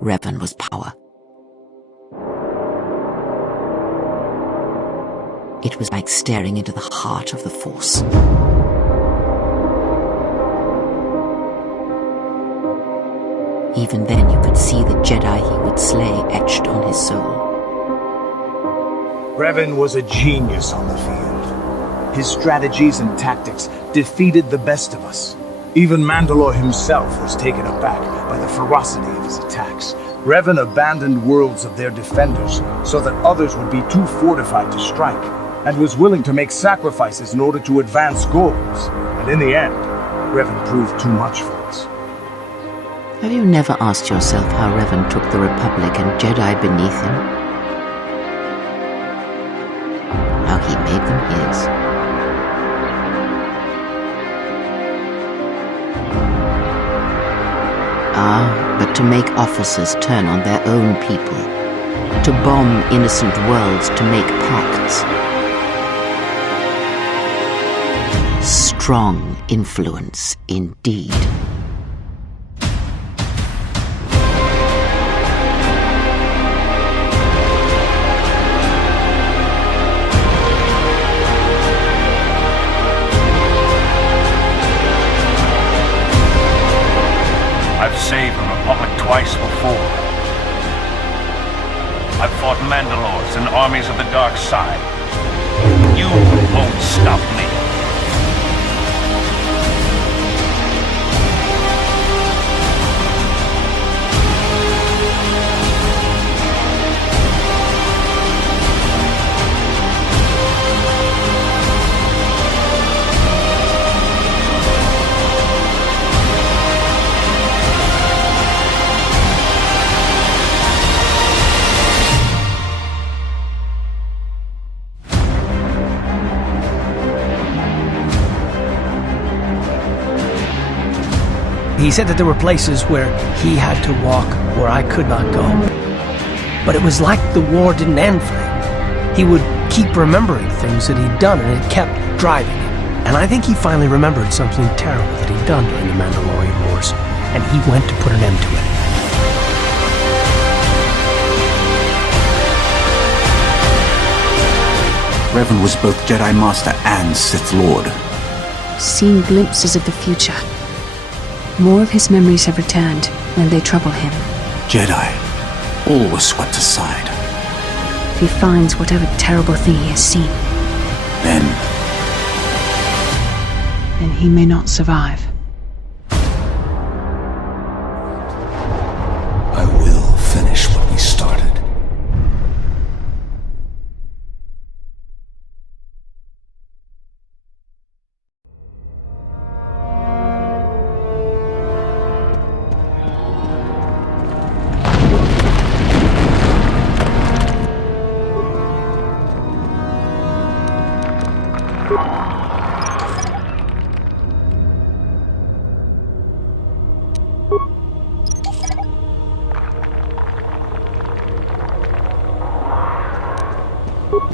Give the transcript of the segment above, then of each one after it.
Revan was power. It was like staring into the heart of the Force. Even then you could see the Jedi he would slay etched on his soul. Revan was a genius on the field. His strategies and tactics defeated the best of us. Even Mandalore himself was taken aback by the ferocity of his attacks. Revan abandoned worlds of their defenders so that others would be too fortified to strike, and was willing to make sacrifices in order to advance goals. And in the end, Revan proved too much for us. Have you never asked yourself how Revan took the Republic and Jedi beneath him? How he made them his? Ah, but to make officers turn on their own people, to bomb innocent worlds to make pacts. Strong influence indeed. I've saved the Republic twice before. I've fought Mandalores and armies of the dark side. You won't stop me. He said that there were places where he had to walk where I could not go. But it was like the war didn't end for him. He would keep remembering things that he'd done, and it kept driving him. And I think he finally remembered something terrible that he'd done during the Mandalorian Wars, and he went to put an end to it. Revan was both Jedi Master and Sith Lord. Seen glimpses of the future. More of his memories have returned, and they trouble him. Jedi, all was swept aside. If he finds whatever terrible thing he has seen, Then he may not survive. I will finish what we started.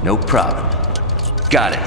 No problem. Got it.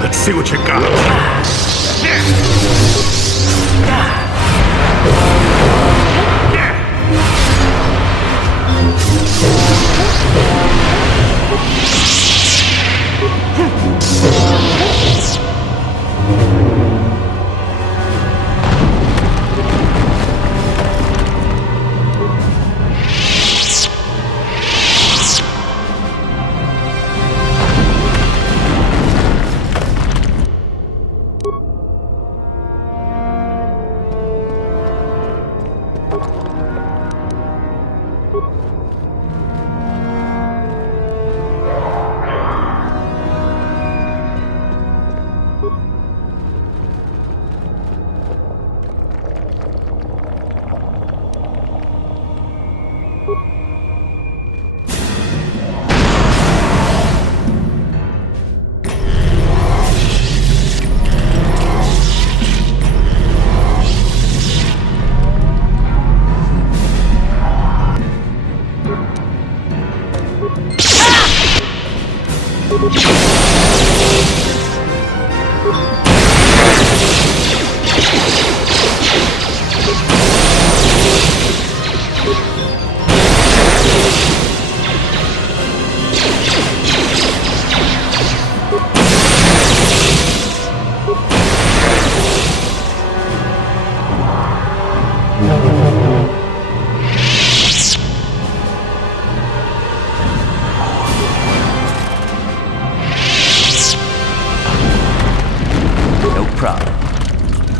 Let's see what you got.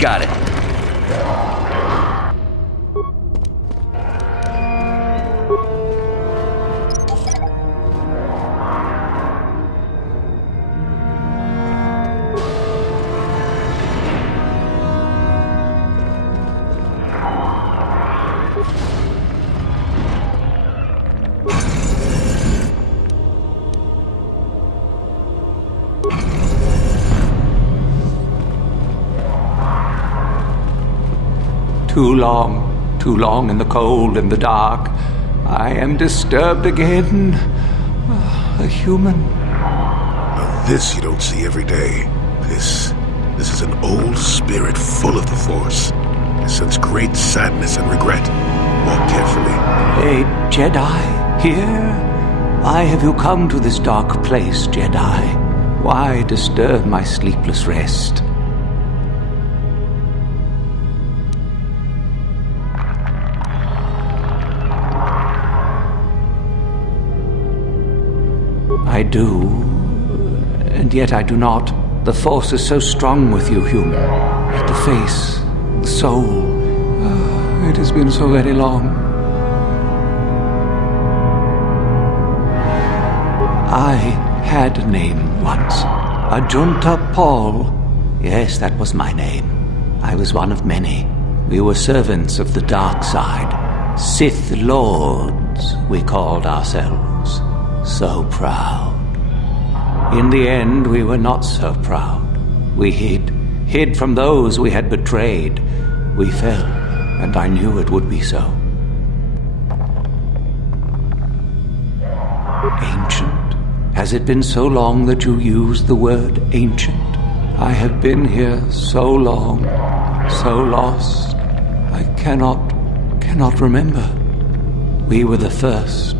Got it. Too long in the cold and the dark. I am disturbed again. A human. Now this you don't see every day. This is an old spirit full of the Force. I sense great sadness and regret. Walk carefully. A Jedi here? Why have you come to this dark place, Jedi? Why disturb my sleepless rest? I do, and yet I do not. The Force is so strong with you, human. Yet the face, the soul, it has been so very long. I had a name once. AJUNTA PALL. Yes, that was my name. I was one of many. We were servants of the dark side. Sith Lords, we called ourselves. So proud. In the end, we were not so proud. We hid from those we had betrayed. We fell, and I knew it would be so. Ancient? Has it been so long that you used the word ancient? I have been here so long, so lost. I cannot remember. We were the first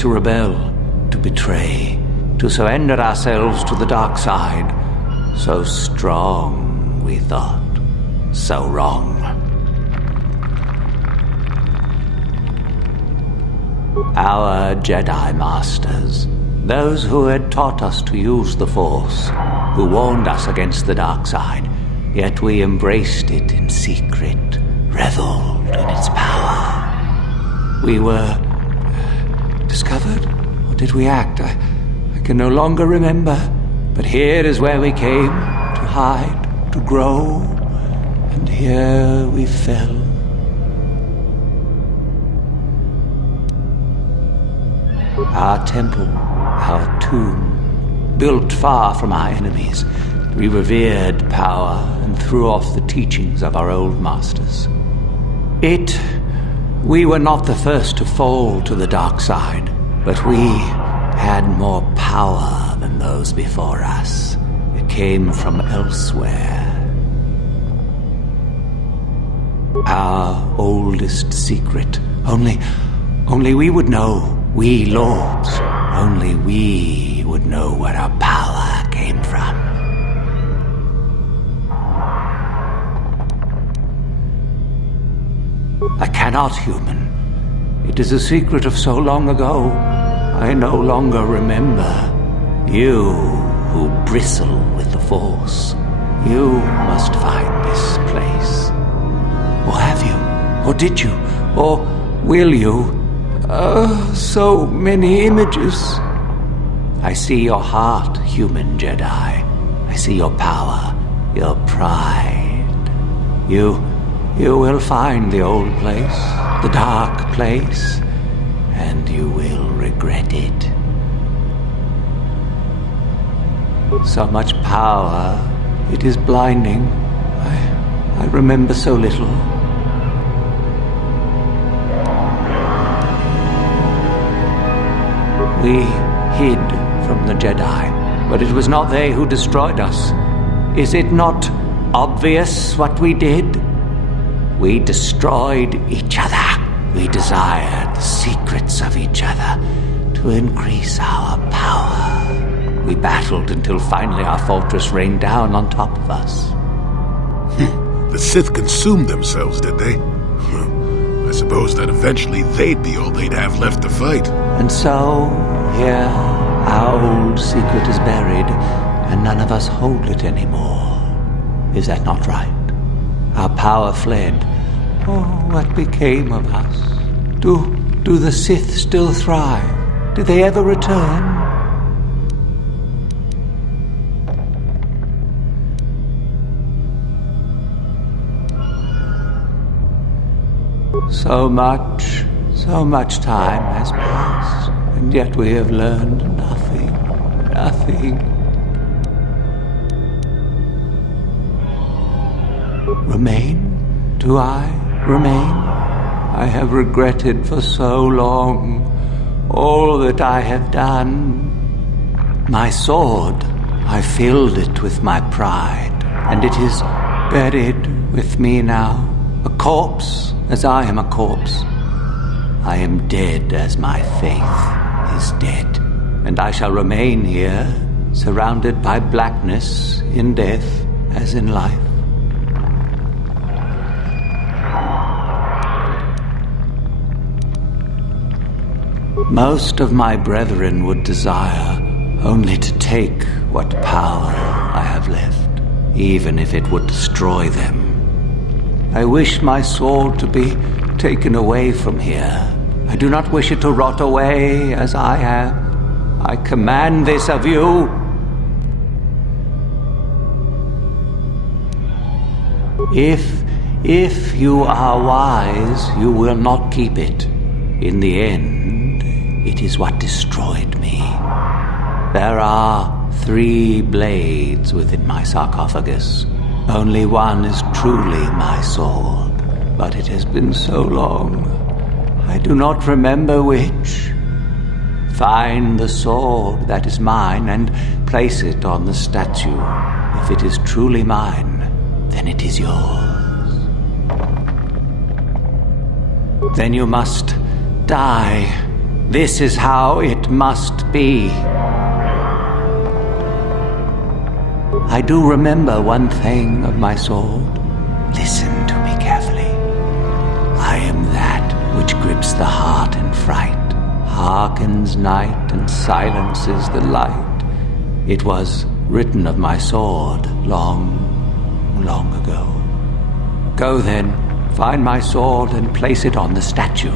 to rebel, to betray, to surrender ourselves to the dark side. So strong, we thought, so wrong. Our Jedi Masters, those who had taught us to use the Force, who warned us against the dark side, yet we embraced it in secret, reveled in its power. We were discovered? Or did we act? I can no longer remember. But here is where we came, to hide, to grow, and here we fell. Our temple, our tomb, built far from our enemies, we revered power and threw off the teachings of our old masters. We were not the first to fall to the dark side, but we had more power than those before us. It came from elsewhere. Our oldest secret. Only we would know. We lords. Only we would know where our power came from. I cannot, human. It is a secret of so long ago. I no longer remember. You who bristle with the Force, you must find this place. Or have you? Or did you? Or will you? So many images. I see your heart, human Jedi. I see your power, your pride. You will find the old place, the dark place, and you will regret it. So much power, it is blinding. I remember so little. We hid from the Jedi, but it was not they who destroyed us. Is it not obvious what we did? We destroyed each other. We desired the secrets of each other to increase our power. We battled until finally our fortress rained down on top of us. The Sith consumed themselves, did they? I suppose that eventually they'd be all they'd have left to fight. And so, here, our old secret is buried, and none of us hold it anymore. Is that not right? Our power fled. Oh, what became of us? Do the Sith still thrive? Did they ever return? So much time has passed, and yet we have learned nothing. Remain? Do I remain? I have regretted for so long all that I have done. My sword, I filled it with my pride, and it is buried with me now, a corpse as I am a corpse. I am dead as my faith is dead, and I shall remain here, surrounded by blackness in death as in life. Most of my brethren would desire only to take what power I have left, even if it would destroy them. I wish my sword to be taken away from here. I do not wish it to rot away as I have. I command this of you. If you are wise, you will not keep it. In the end, it is what destroyed me. There are 3 blades within my sarcophagus. Only one is truly my sword, but it has been so long, I do not remember which. Find the sword that is mine and place it on the statue. If it is truly mine, then it is yours. Then you must die. This is how it must be. I do remember one thing of my sword. Listen to me carefully. I am that which grips the heart in fright, hearkens night and silences the light. It was written of my sword long ago. Go then, find my sword and place it on the statue.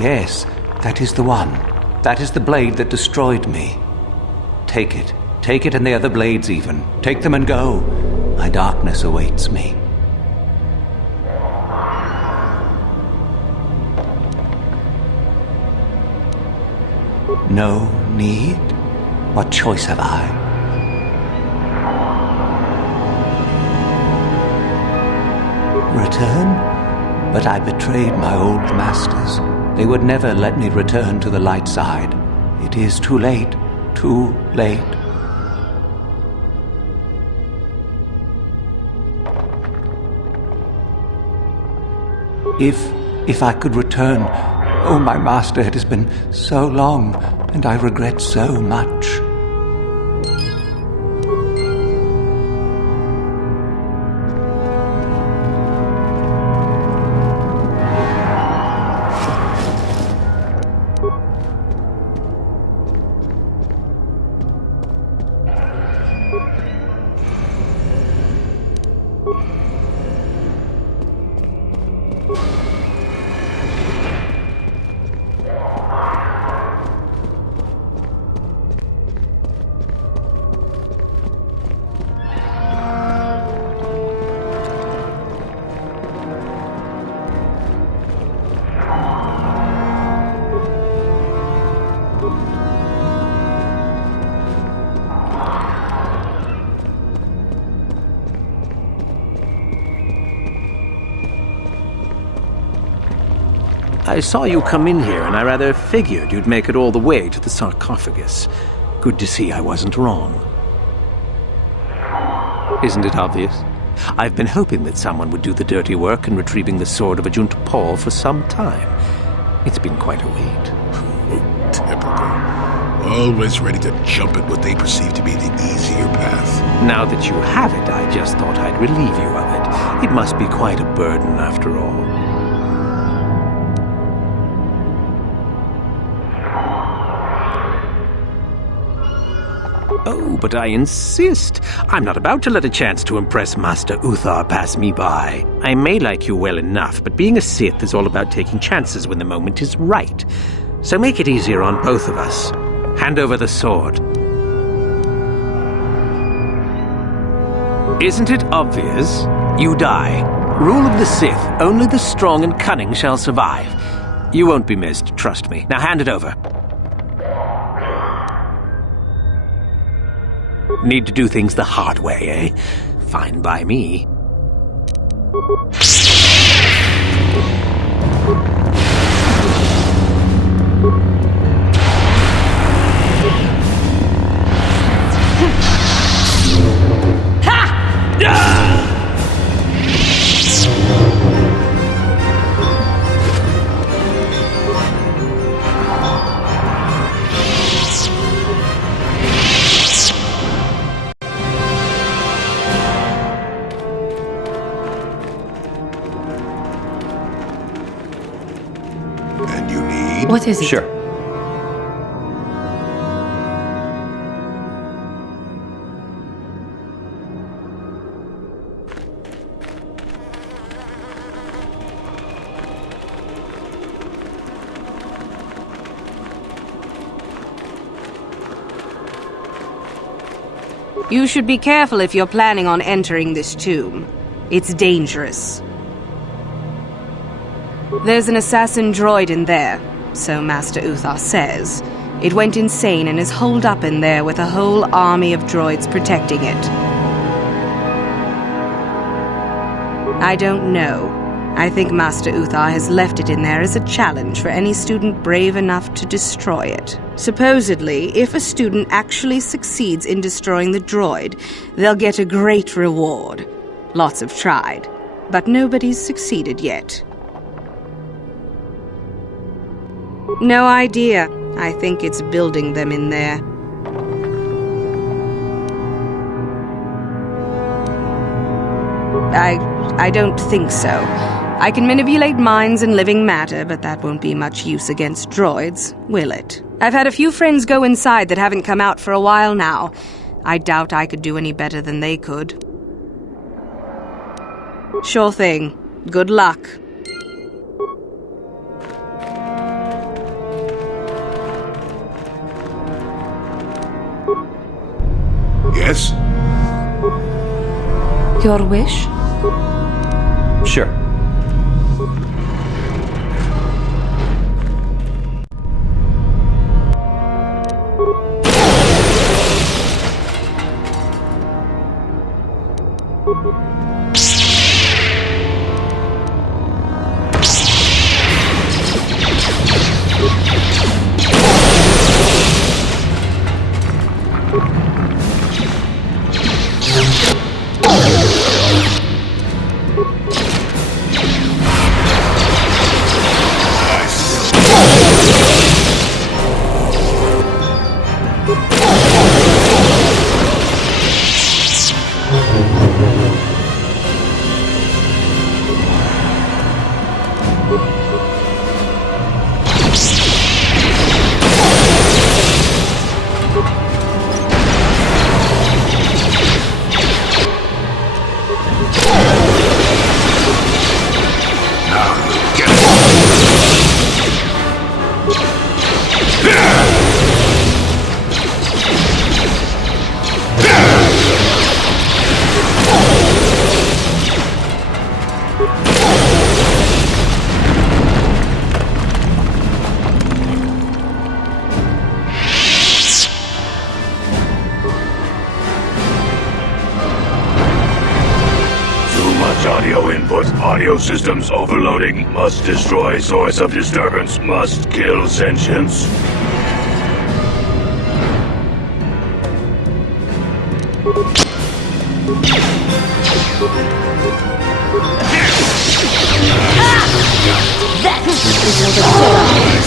Yes, that is the one. That is the blade that destroyed me. Take it. Take it and the other blades even. Take them and go. My darkness awaits me. No need? What choice have I? Return? But I betrayed my old masters. They would never let me return to the light side. It is too late. Too late. If I could return. Oh, my master, it has been so long, and I regret so much. I saw you come in here, and I rather figured you'd make it all the way to the sarcophagus. Good to see I wasn't wrong. Isn't it obvious? I've been hoping that someone would do the dirty work in retrieving the sword of AJUNTA PALL for some time. It's been quite a wait. Oh, typical. Always ready to jump at what they perceive to be the easier path. Now that you have it, I just thought I'd relieve you of it. It must be quite a burden after all. Oh, but I insist. I'm not about to let a chance to impress Master Uthar pass me by. I may like you well enough, but being a Sith is all about taking chances when the moment is right. So make it easier on both of us. Hand over the sword. Isn't it obvious? You die. Rule of the Sith. Only the strong and cunning shall survive. You won't be missed, trust me. Now hand it over. Need to do things the hard way, eh? Fine by me. And you need... What is it? Sure. You should be careful if you're planning on entering this tomb. It's dangerous. There's an assassin droid in there, so Master Uthar says. It went insane and is holed up in there with a whole army of droids protecting it. I don't know. I think Master Uthar has left it in there as a challenge for any student brave enough to destroy it. Supposedly, if a student actually succeeds in destroying the droid, they'll get a great reward. Lots have tried, but nobody's succeeded yet. No idea. I think it's building them in there. I don't think so. I can manipulate minds and living matter, but that won't be much use against droids, will it? I've had a few friends go inside that haven't come out for a while now. I doubt I could do any better than they could. Sure thing. Good luck. Yes? Your wish? Sure. Audio input. Audio systems overloading. Must destroy source of disturbance. Must kill sentience. That is what the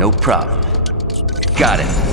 No problem. Got it.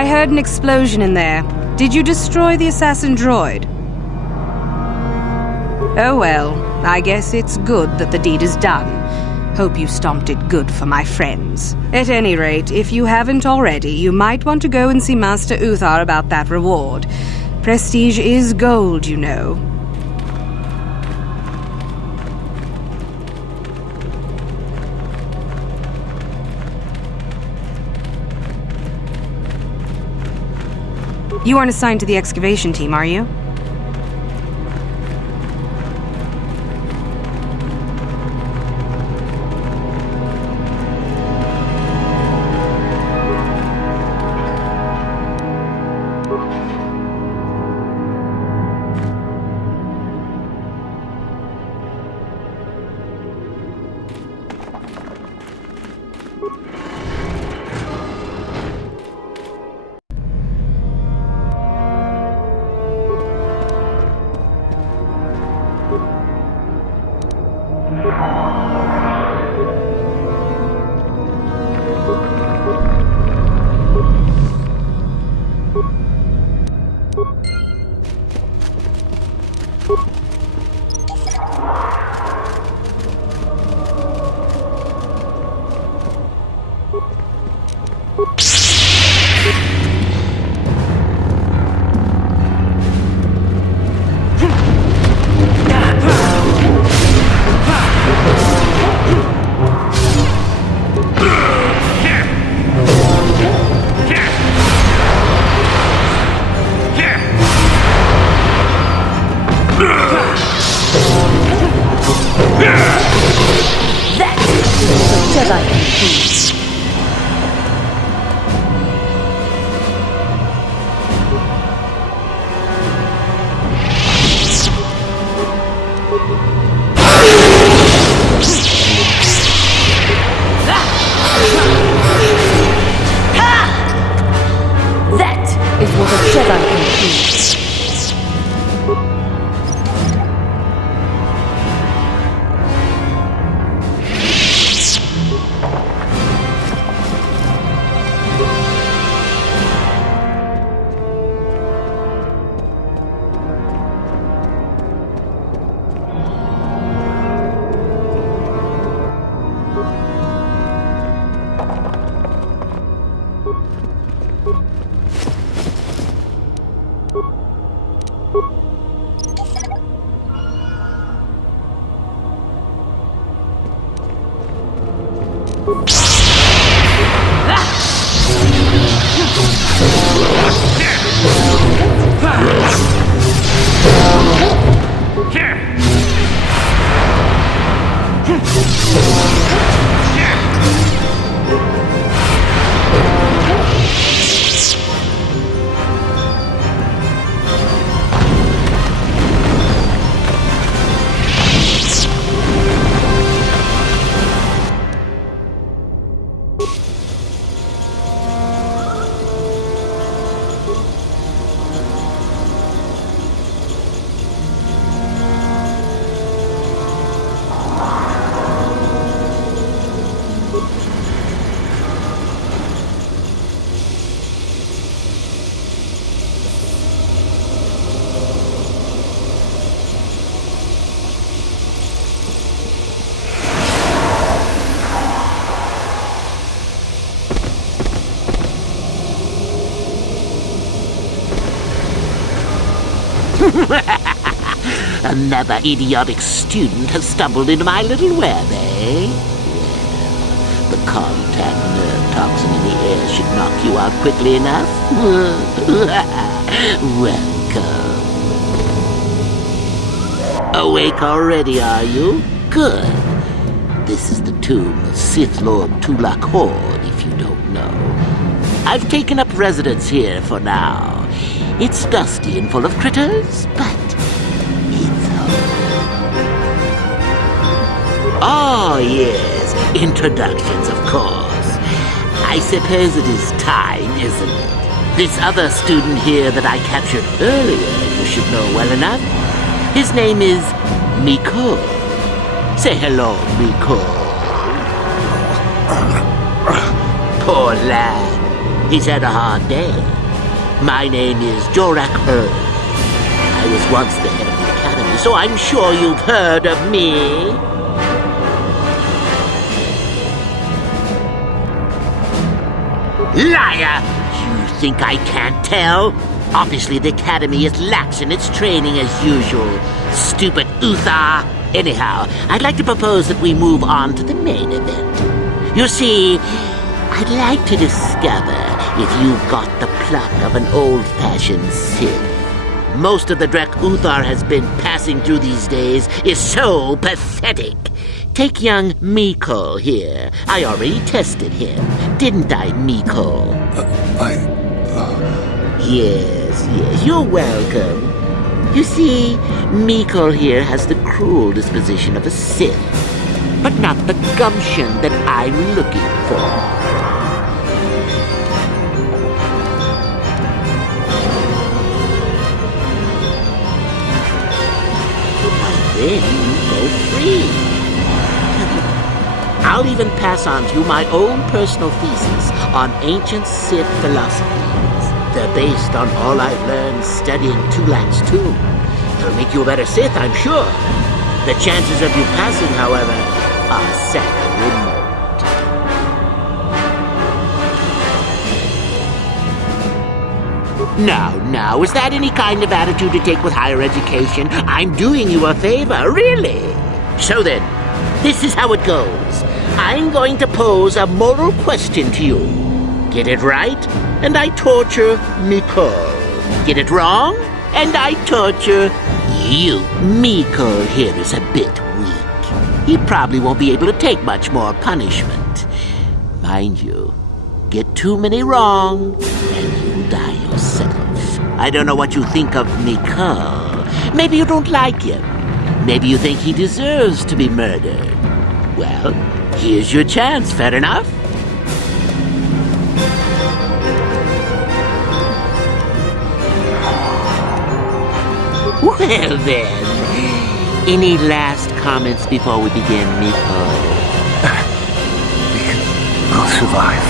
I heard an explosion in there. Did you destroy the assassin droid? Oh well, I guess it's good that the deed is done. Hope you stomped it good for my friends. At any rate, if you haven't already, you might want to go and see Master Uthar about that reward. Prestige is gold, you know. You aren't assigned to the excavation team, are you? Another idiotic student has stumbled into my little web, eh? Well, the contact nerve toxin in the air should knock you out quickly enough. Welcome. Awake already, are you? Good. This is the tomb of Sith Lord Tulak Horde, if you don't know. I've taken up residence here for now. It's dusty and full of critters, but it's home. Oh, yes, introductions, of course. I suppose it is time, isn't it? This other student here that I captured earlier, you should know well enough. His name is Miko. Say hello, Miko. Poor lad. He's had a hard day. My name is Jorak Erd. I was once the head of the academy, so I'm sure you've heard of me. Liar! You think I can't tell? Obviously, the academy is lax in its training as usual. Stupid Uthar. Anyhow, I'd like to propose that we move on to the main event. You see, I'd like to discover if you've got the pluck of an old-fashioned Sith. Most of the Drek Uthar has been passing through these days is so pathetic. Take young Miko here. I already tested him, didn't I, Miko? Yes, you're welcome. You see, Miko here has the cruel disposition of a Sith, but not the gumption that I'm looking for. Then you go free. I'll even pass on to you my own personal thesis on ancient Sith philosophies. They're based on all I've learned studying Tulak's tomb. They'll make you a better Sith, I'm sure. The chances of you passing, however, are sadly remote. Now, is that any kind of attitude to take with higher education? I'm doing you a favor, really. So then, this is how it goes. I'm going to pose a moral question to you. Get it right, and I torture Miko. Get it wrong, and I torture you. Miko here is a bit weak. He probably won't be able to take much more punishment. Mind you, get too many wrong, and you'll die yourself. I don't know what you think of Miko. Maybe you don't like him. Maybe you think he deserves to be murdered. Well, here's your chance, fair enough? Well then, any last comments before we begin, Miko? We can both survive.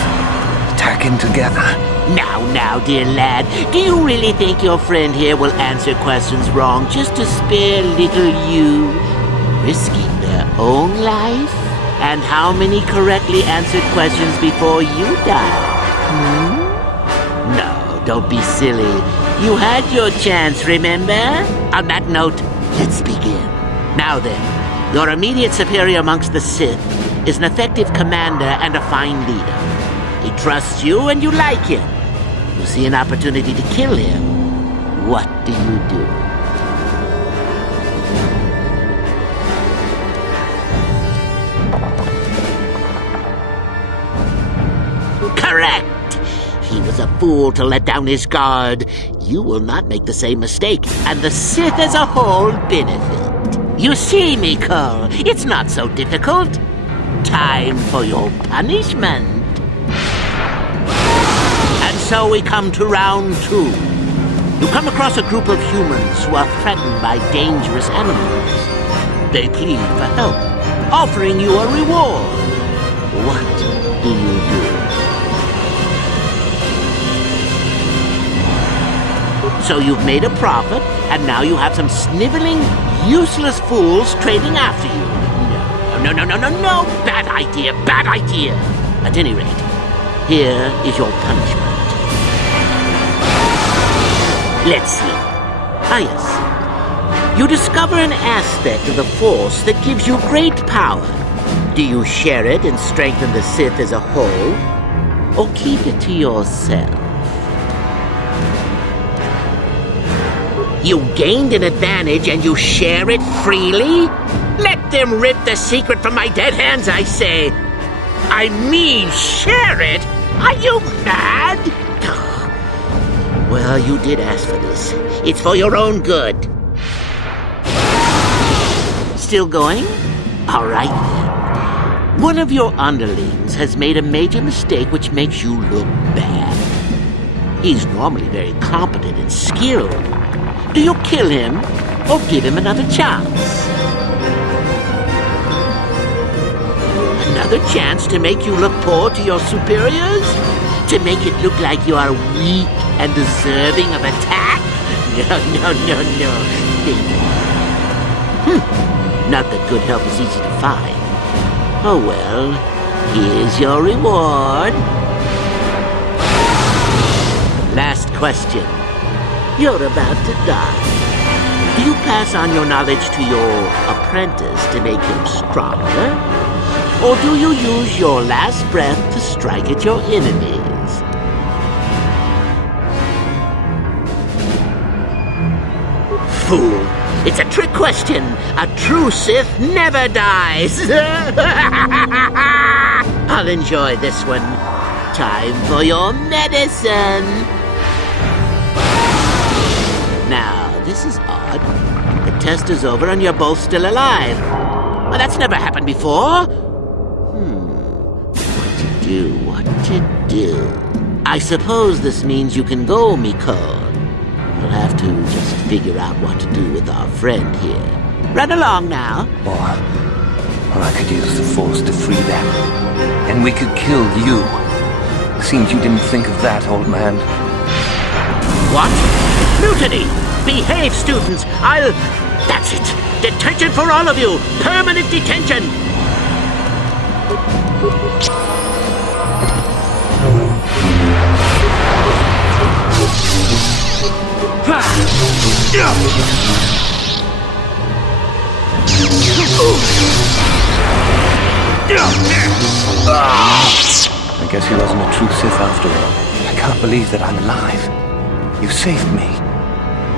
Attacking together. Now, dear lad, do you really think your friend here will answer questions wrong just to spare little you, risking their own life? And how many correctly answered questions before you die? No, don't be silly. You had your chance, remember? On that note, let's begin. Now then, your immediate superior amongst the Sith is an effective commander and a fine leader. He trusts you and you like him. You see an opportunity to kill him. What do you do? Correct! He was a fool to let down his guard. You will not make the same mistake, and the Sith as a whole benefit. You see, Miko, it's not so difficult. Time for your punishment. And so we come to round 2. You come across a group of humans who are threatened by dangerous animals. They plead for help, offering you a reward. What do you do? So you've made a profit, and now you have some sniveling, useless fools trading after you. No. Bad idea. At any rate, here is your punishment. Let's see. Ah, yes. You discover an aspect of the Force that gives you great power. Do you share it and strengthen the Sith as a whole? Or keep it to yourself? You gained an advantage and you share it freely? Let them rip the secret from my dead hands, I say! I mean, share it? Are you mad? Well, you did ask for this. It's for your own good. Still going? All right. One of your underlings has made a major mistake which makes you look bad. He's normally very competent and skilled. Do you kill him or give him another chance? Another chance to make you look poor to your superiors? To make it look like you are weak and deserving of attack? No. Not that good help is easy to find. Oh well, here's your reward. Last question. You're about to die. Do you pass on your knowledge to your apprentice to make him stronger? Or do you use your last breath to strike at your enemies? Fool! It's a trick question! A true Sith never dies! I'll enjoy this one. Time for your medicine! Now, this is odd. The test is over and you're both still alive. Well, that's never happened before. What to do? I suppose this means you can go, Miko. We'll have to just figure out what to do with our friend here. Run along now. Or I could use the Force to free them. And we could kill you. Seems you didn't think of that, old man. What? Mutiny! Behave, students! That's it! Detention for all of you! Permanent detention! I guess he wasn't a true Sith after all. I can't believe that I'm alive. You saved me.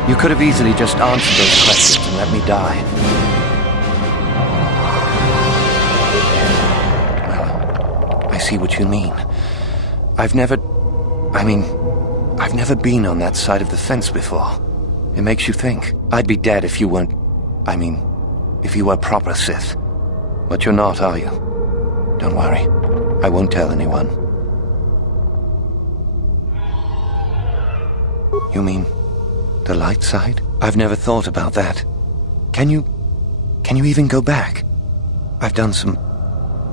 You could have easily just answered those questions and let me die. Well, I see what you mean. I've never been on that side of the fence before. It makes you think. I'd be dead if you weren't... if you were proper Sith. But you're not, are you? Don't worry. I won't tell anyone. You mean the light side? I've never thought about that. Can you even go back? I've done some...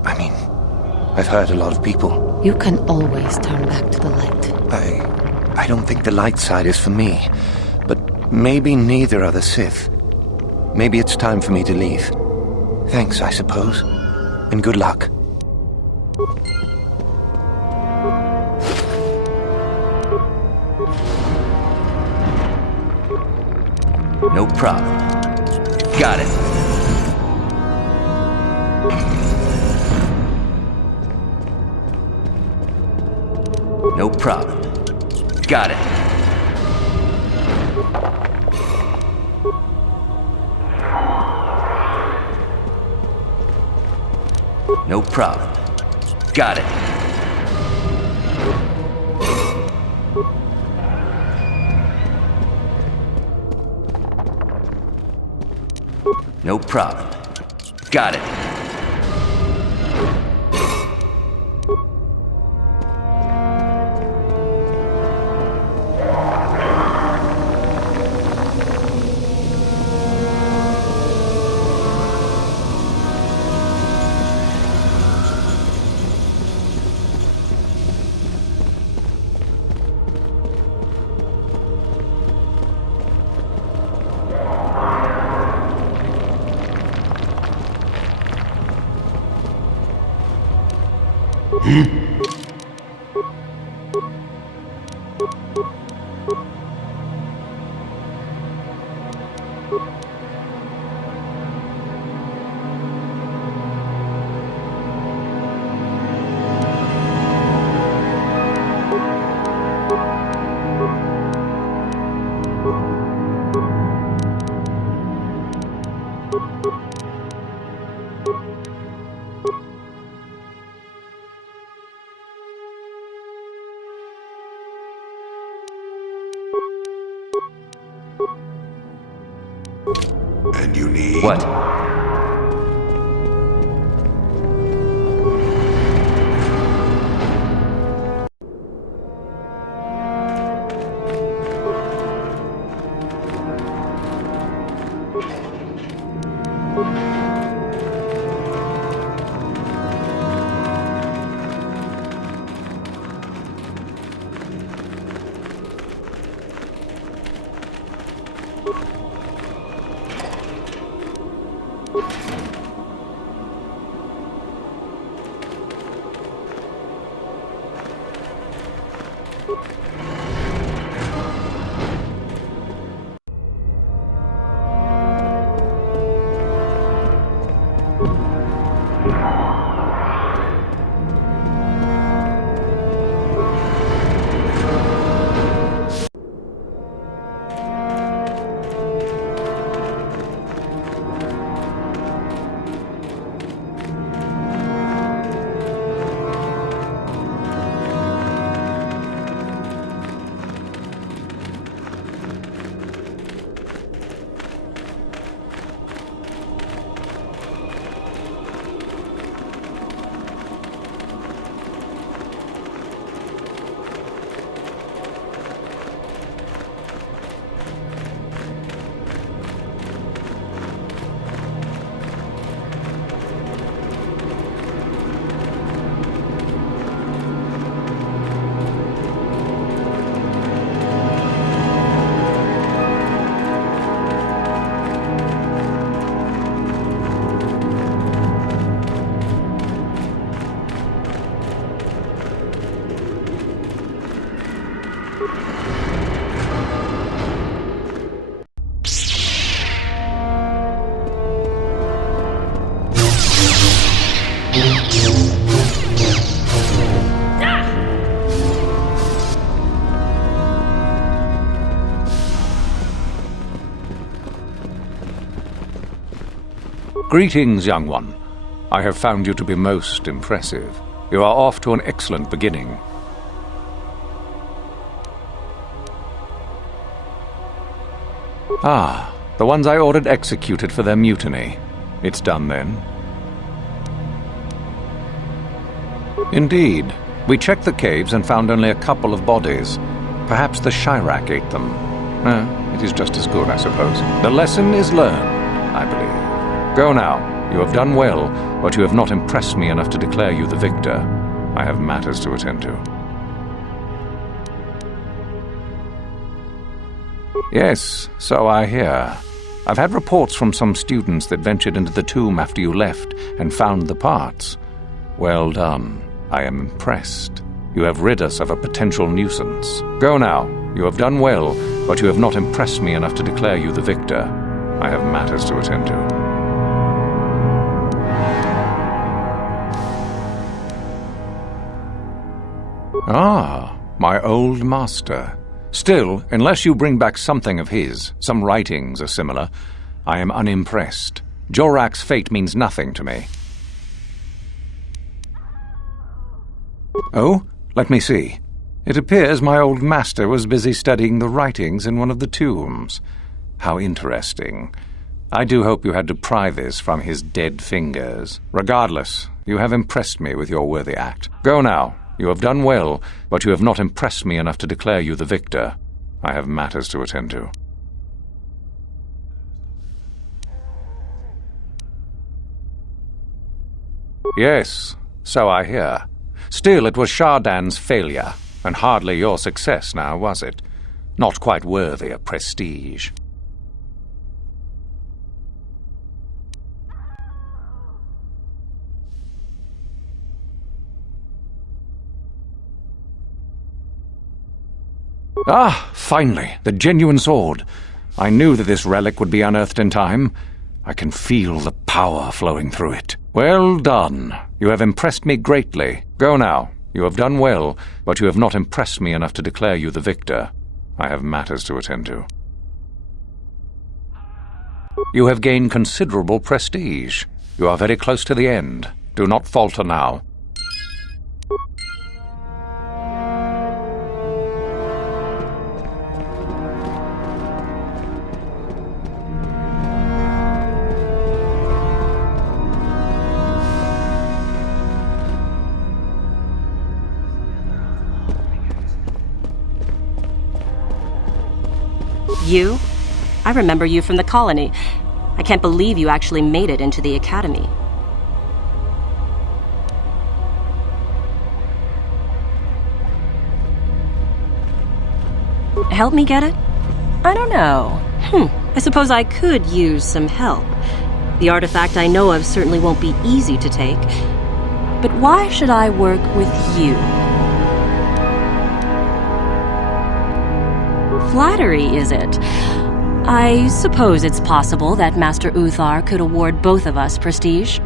I've hurt a lot of people. You can always turn back to the light. I don't think the light side is for me. But maybe neither are the Sith. Maybe it's time for me to leave. Thanks, I suppose. And good luck. No problem. Got it. No problem. Got it. No problem. Got it. No problem. Got it. And you need... What? Greetings, young one. I have found you to be most impressive. You are off to an excellent beginning. Ah, the ones I ordered executed for their mutiny. It's done then. Indeed. We checked the caves and found only a couple of bodies. Perhaps the Chirac ate them. It is just as good, I suppose. The lesson is learned, I believe. Go now. You have done well, but you have not impressed me enough to declare you the victor. I have matters to attend to. Yes, so I hear. I've had reports from some students that ventured into the tomb after you left and found the parts. Well done. I am impressed. You have rid us of a potential nuisance. Go now. You have done well, but you have not impressed me enough to declare you the victor. I have matters to attend to. Ah, my old master. Still, unless you bring back something of his, some writings or similar, I am unimpressed. Jorac's fate means nothing to me. Oh, let me see. It appears my old master was busy studying the writings in one of the tombs. How interesting. I do hope you had to pry this from his dead fingers. Regardless, you have impressed me with your worthy act. Go now. You have done well, but you have not impressed me enough to declare you the victor. I have matters to attend to. Yes, so I hear. Still, it was Chardin's failure, and hardly your success now, was it? Not quite worthy of prestige. Ah, finally, the genuine sword. I knew that this relic would be unearthed in time. I can feel the power flowing through it. Well done. You have impressed me greatly. Go now. You have done well, but you have not impressed me enough to declare you the victor. I have matters to attend to. You have gained considerable prestige. You are very close to the end. Do not falter now. You? I remember you from the colony. I can't believe you actually made it into the academy. Help me get it? I don't know. I suppose I could use some help. The artifact I know of certainly won't be easy to take. But why should I work with you? Flattery, is it? I suppose it's possible that Master Uthar could award both of us prestige.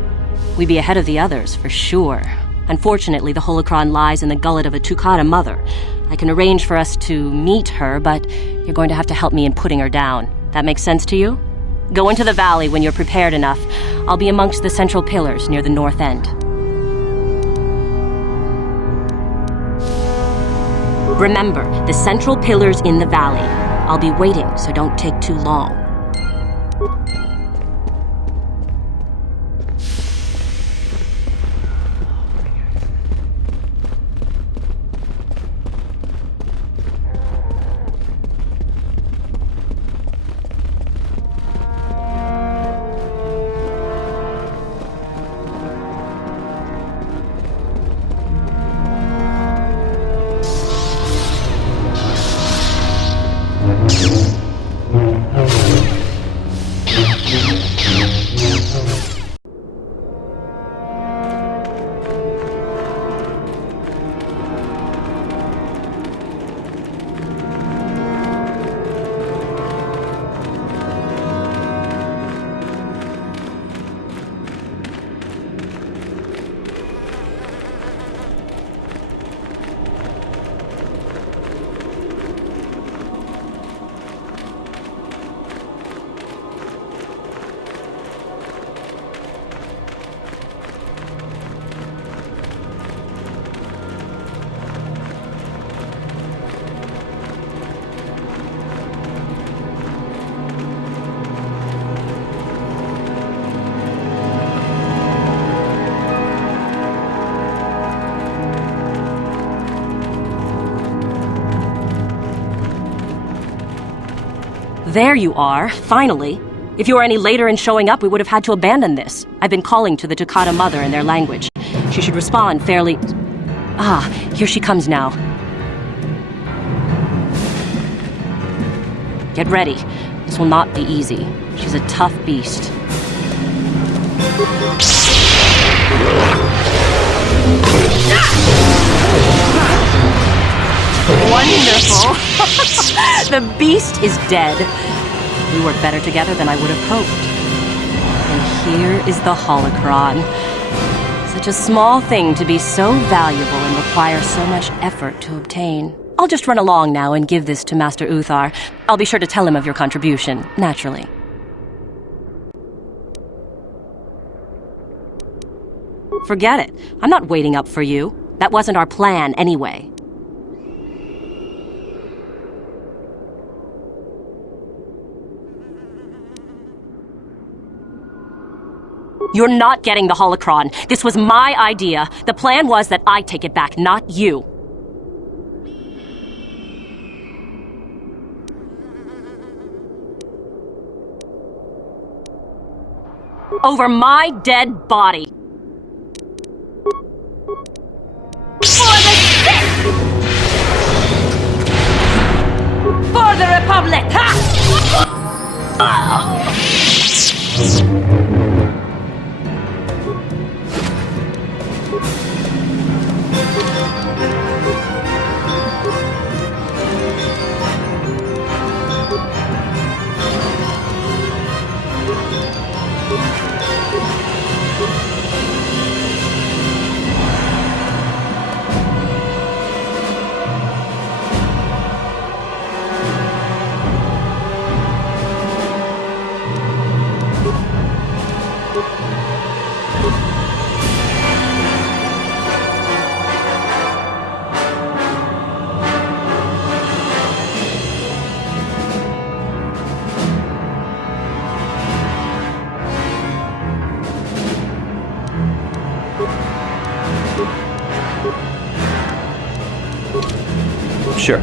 We'd be ahead of the others, for sure. Unfortunately, the holocron lies in the gullet of a Tukata mother. I can arrange for us to meet her, but you're going to have to help me in putting her down. That makes sense to you? Go into the valley when you're prepared enough. I'll be amongst the central pillars near the north end. Remember, the central pillars in the valley. I'll be waiting, so don't take too long. There you are, finally. If you were any later in showing up, we would have had to abandon this. I've been calling to the Tukata mother in their language. She should respond fairly... Ah, here she comes now. Get ready. This will not be easy. She's a tough beast. Wonderful! The beast is dead. We work better together than I would have hoped. And here is the holocron. Such a small thing to be so valuable and require so much effort to obtain. I'll just run along now and give this to Master Uthar. I'll be sure to tell him of your contribution, naturally. Forget it. I'm not waiting up for you. That wasn't our plan anyway. You're not getting the holocron. This was my idea. The plan was that I take it back, not you. Over my dead body. For the Sith! For the Republic! Ha! Sure.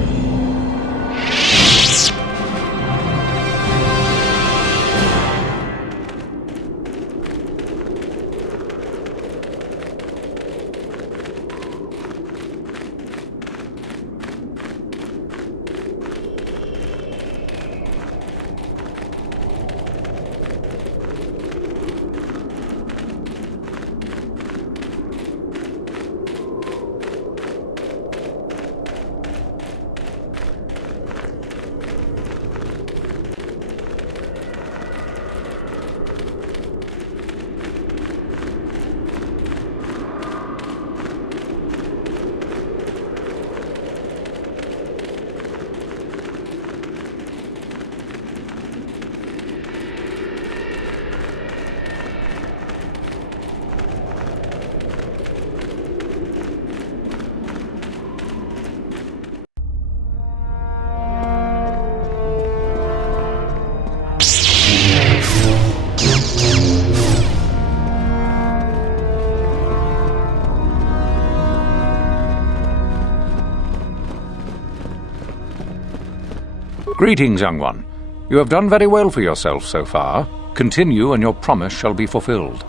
Greetings, young one. You have done very well for yourself so far. Continue, and your promise shall be fulfilled.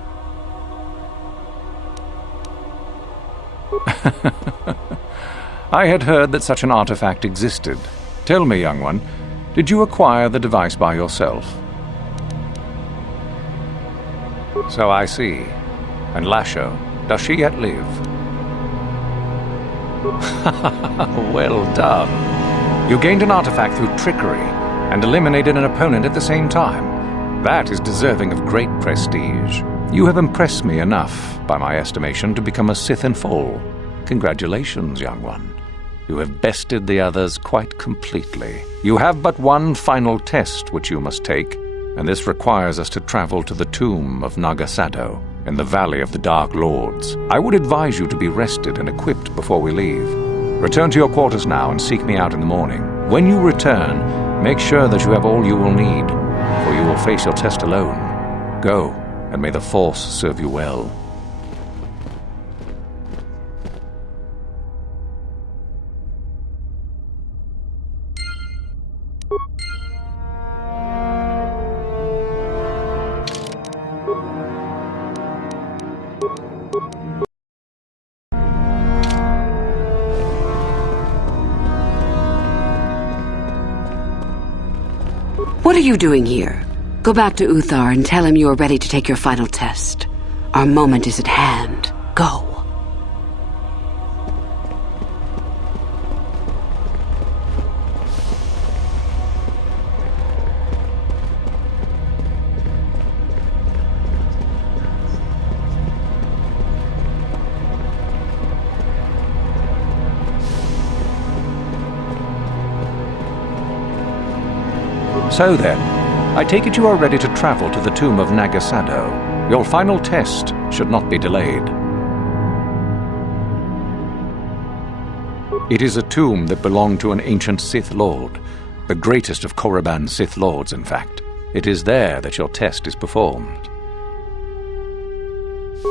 I had heard that such an artifact existed. Tell me, young one, did you acquire the device by yourself? So I see. And Lasho, does she yet live? Well done. You gained an artifact through trickery and eliminated an opponent at the same time. That is deserving of great prestige. You have impressed me enough, by my estimation, to become a Sith in full. Congratulations, young one. You have bested the others quite completely. You have but one final test which you must take, and this requires us to travel to the tomb of Nagasado in the Valley of the Dark Lords. I would advise you to be rested and equipped before we leave. Return to your quarters now and seek me out in the morning. When you return, make sure that you have all you will need, for you will face your test alone. Go, and may the Force serve you well. What are you doing here? Go back to Uthar and tell him you are ready to take your final test. Our moment is at hand. Go. So then, I take it you are ready to travel to the tomb of Nagasado. Your final test should not be delayed. It is a tomb that belonged to an ancient Sith Lord, the greatest of Korriban's Sith Lords, in fact. It is there that your test is performed.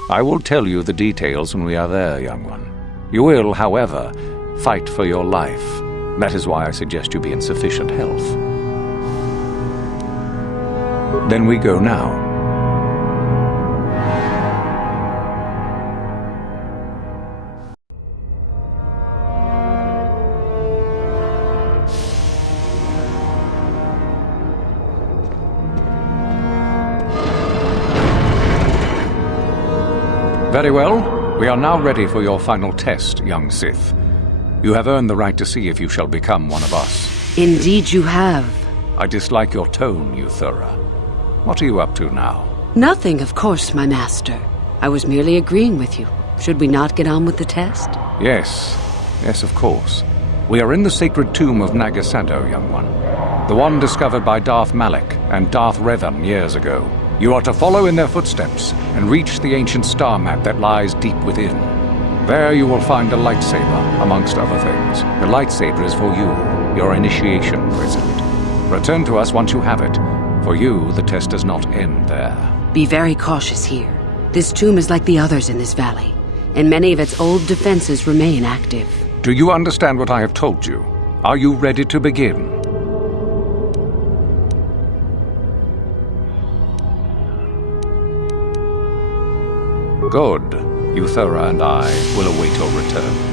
I will tell you the details when we are there, young one. You will, however, fight for your life. That is why I suggest you be in sufficient health. Then we go now. Very well. We are now ready for your final test, young Sith. You have earned the right to see if you shall become one of us. Indeed you have. I dislike your tone, Euthura. What are you up to now? Nothing, of course, my master. I was merely agreeing with you. Should we not get on with the test? Yes. Yes, of course. We are in the sacred tomb of Nagasado, young one. The one discovered by Darth Malak and Darth Revan years ago. You are to follow in their footsteps and reach the ancient star map that lies deep within. There you will find a lightsaber, amongst other things. The lightsaber is for you, your initiation present. Return to us once you have it. For you, the test does not end there. Be very cautious here. This tomb is like the others in this valley, and many of its old defenses remain active. Do you understand what I have told you? Are you ready to begin? Good. Euthura and I will await your return.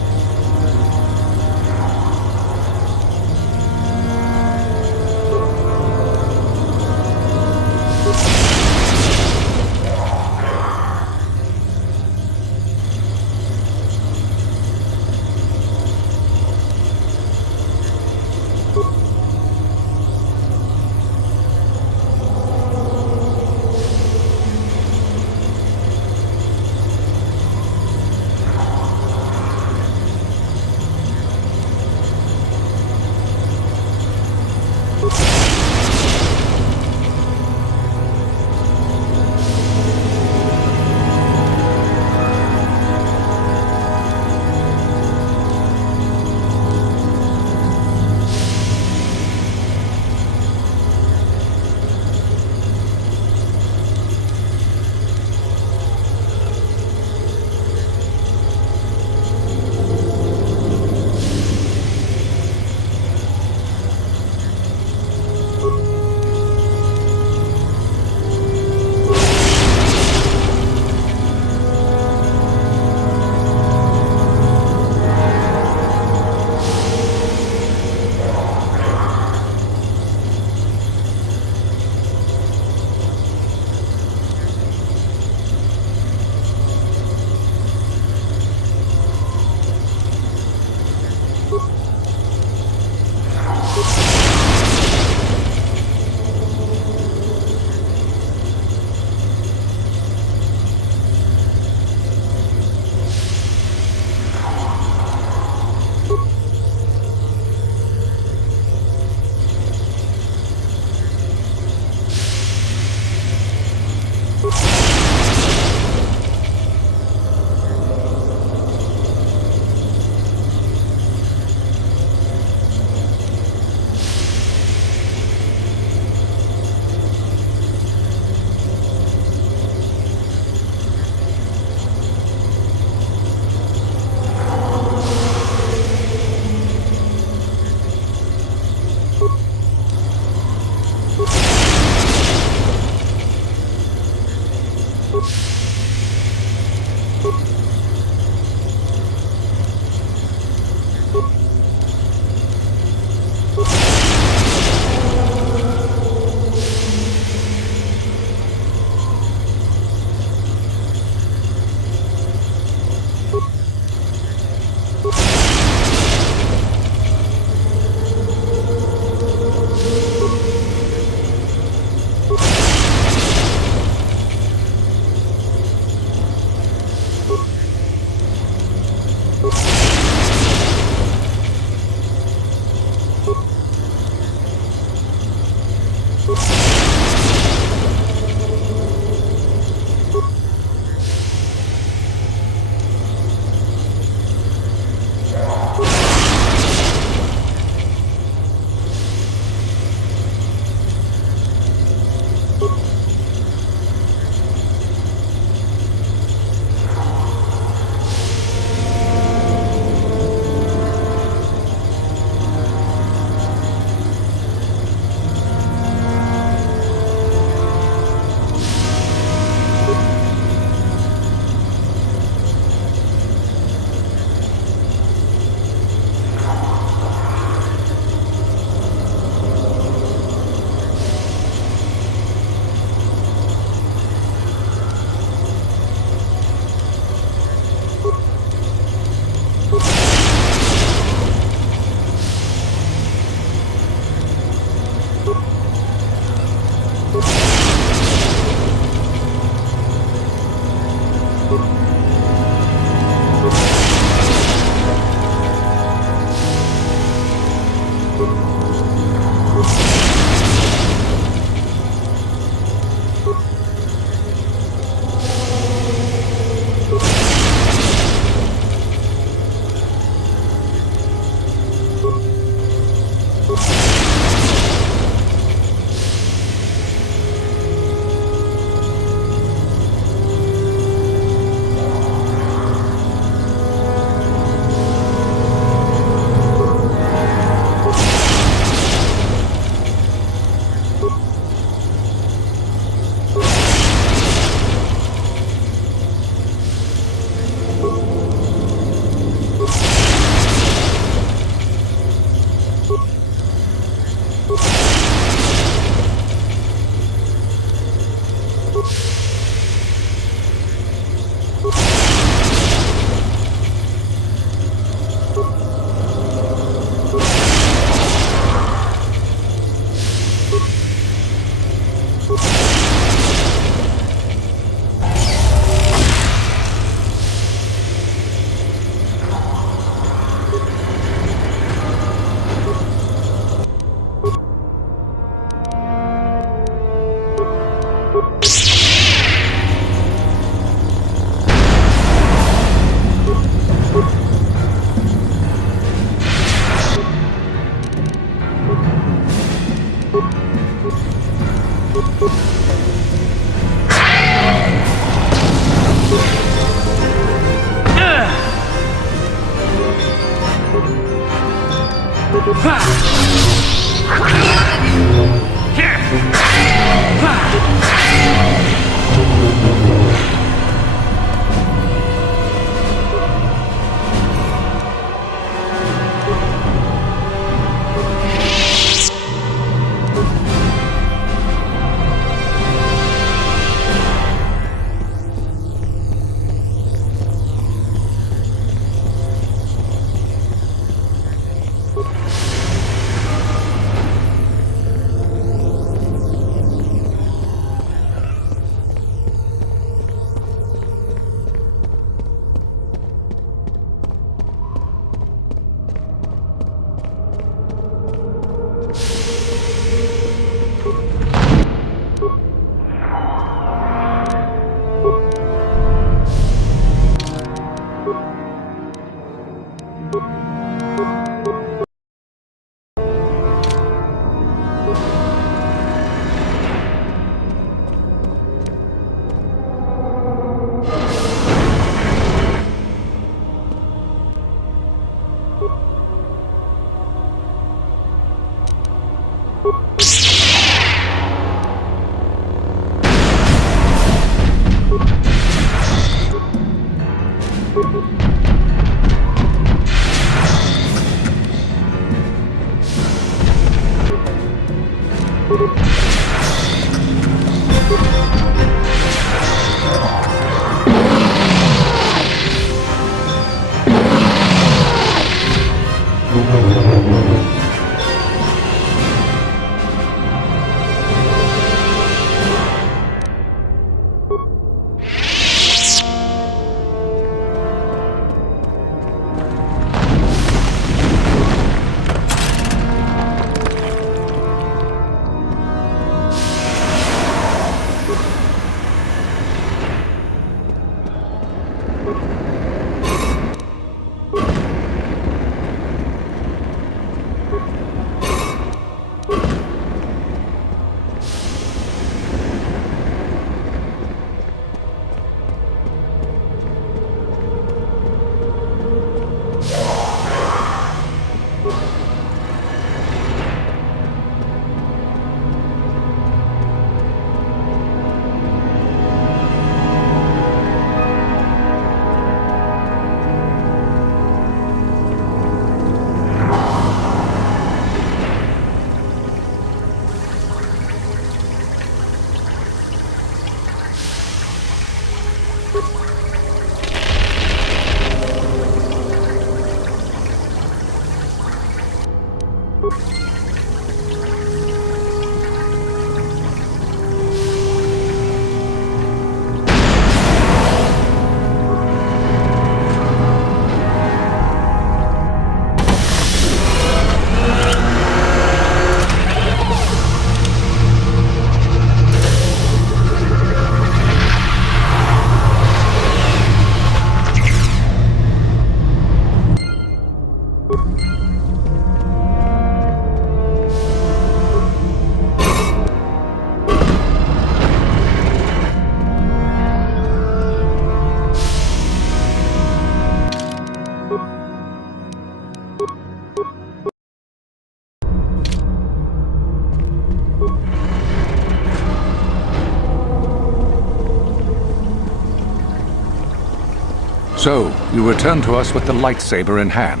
So, you return to us with the lightsaber in hand,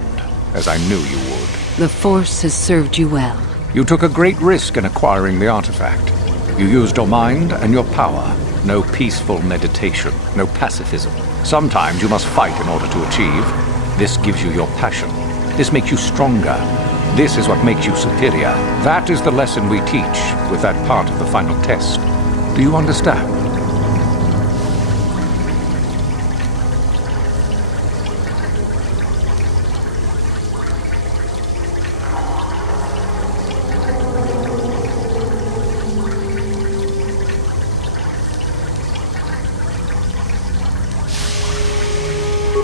as I knew you would. The Force has served you well. You took a great risk in acquiring the artifact. You used your mind and your power. No peaceful meditation, no pacifism. Sometimes you must fight in order to achieve. This gives you your passion. This makes you stronger. This is what makes you superior. That is the lesson we teach with that part of the final test. Do you understand?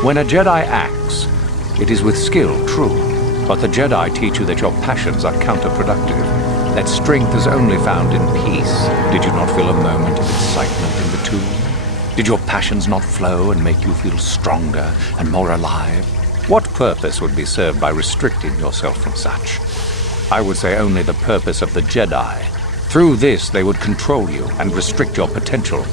When a Jedi acts, it is with skill, true, but the Jedi teach you that your passions are counterproductive, that strength is only found in peace. Did you not feel a moment of excitement in the tomb? Did your passions not flow and make you feel stronger and more alive? What purpose would be served by restricting yourself from such? I would say only the purpose of the Jedi. Through this, they would control you and restrict your potential.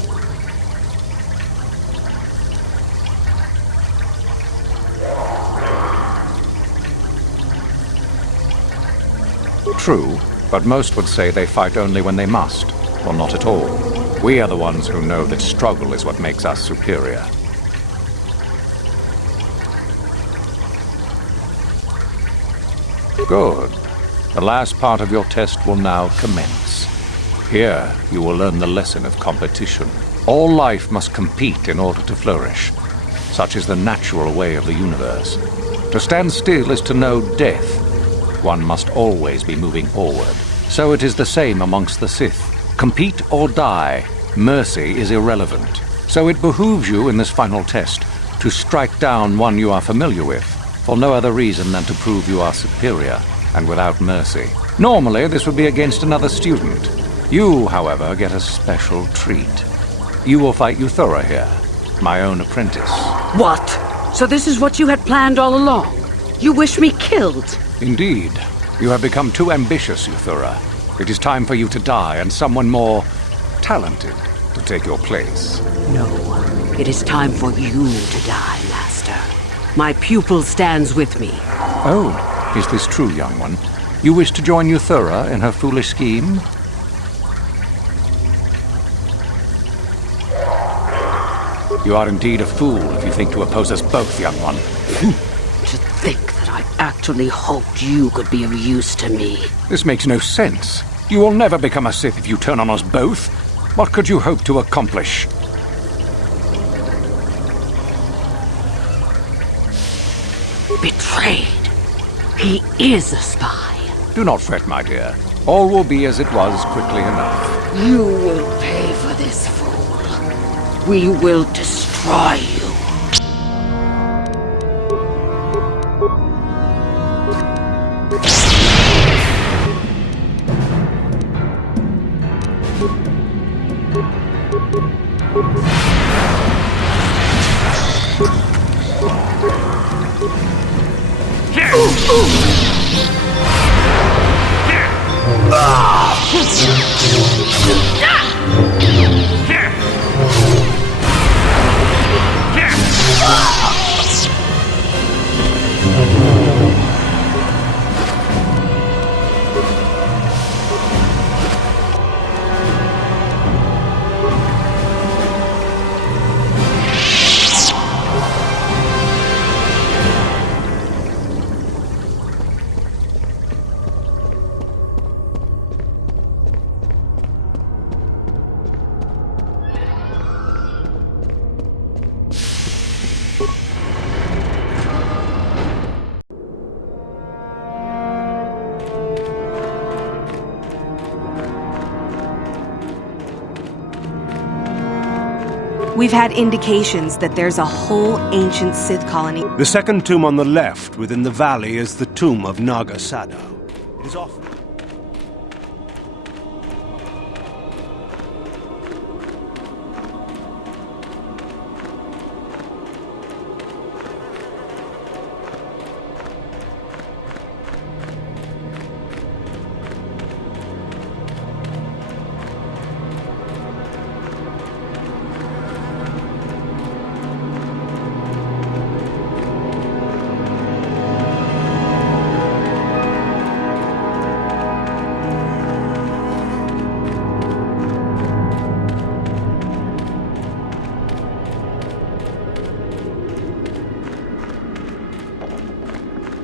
True, but most would say they fight only when they must, or not at all. We are the ones who know that struggle is what makes us superior. Good. The last part of your test will now commence. Here, you will learn the lesson of competition. All life must compete in order to flourish. Such is the natural way of the universe. To stand still is to know death. One must always be moving forward. So it is the same amongst the Sith. Compete or die. Mercy is irrelevant. So it behooves you in this final test to strike down one you are familiar with, for no other reason than to prove you are superior and without mercy. Normally, this would be against another student. You, however, get a special treat. You will fight Euthura here, my own apprentice. What? So this is what you had planned all along? You wish me killed? Indeed. You have become too ambitious, Euthura. It is time for you to die, and someone more talented to take your place. No. It is time for you to die, Master. My pupil stands with me. Oh, is this true, young one? You wish to join Euthura in her foolish scheme? You are indeed a fool if you think to oppose us both, young one. To think that I actually hoped you could be of use to me. This makes no sense. You will never become a Sith if you turn on us both. What could you hope to accomplish? Betrayed. He is a spy. Do not fret, my dear. All will be as it was quickly enough. You will pay for this, fool. We will destroy you. We've had indications that there's a whole ancient Sith colony. The second tomb on the left within the valley is the tomb of Naga Sadow. It is often...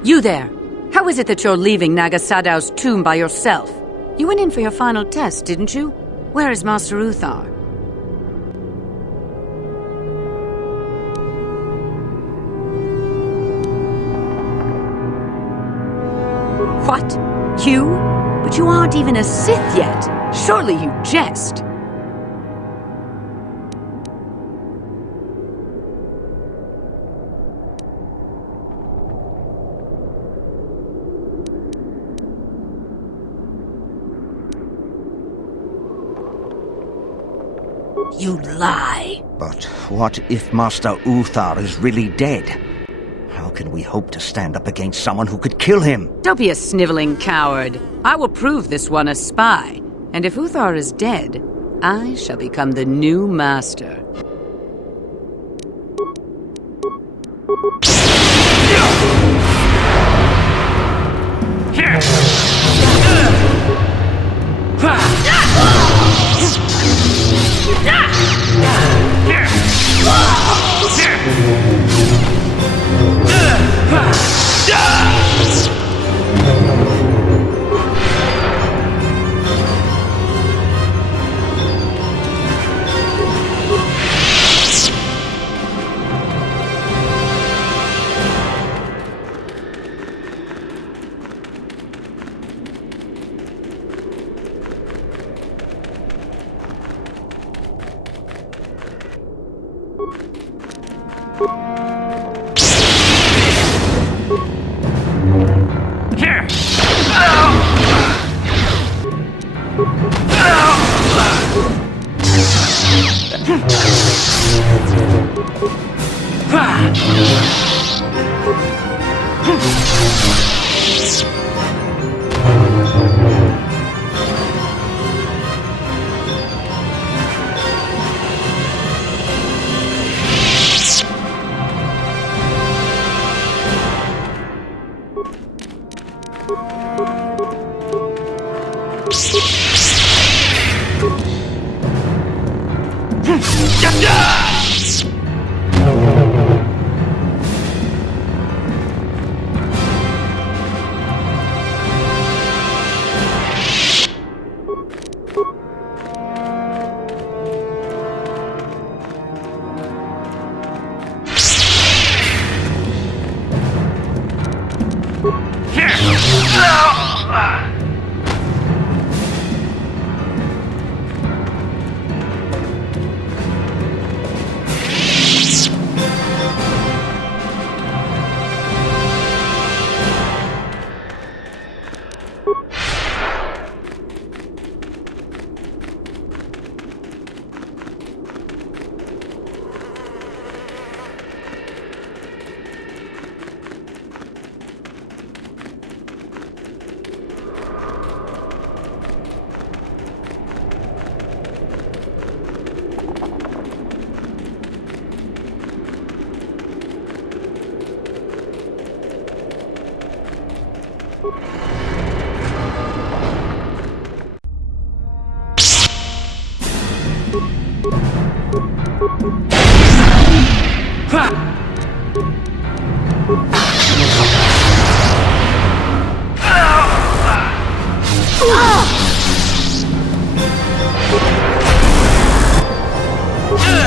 You there! How is it that you're leaving Naga Sadow's tomb by yourself? You went in for your final test, didn't you? Where is Master Uthar? What? You? But you aren't even a Sith yet. Surely you jest. You lie. But what if Master Uthar is really dead? How can we hope to stand up against someone who could kill him? Don't be a sniveling coward. I will prove this one a spy. And if Uthar is dead, I shall become the new master.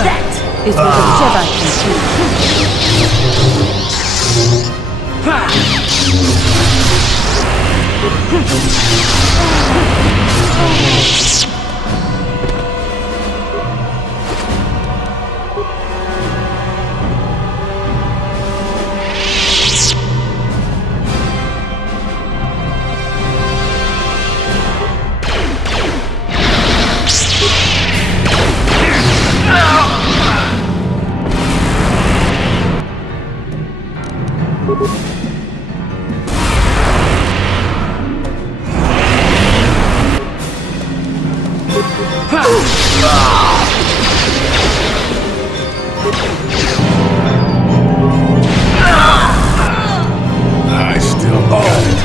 That is what a Jedi I still got it.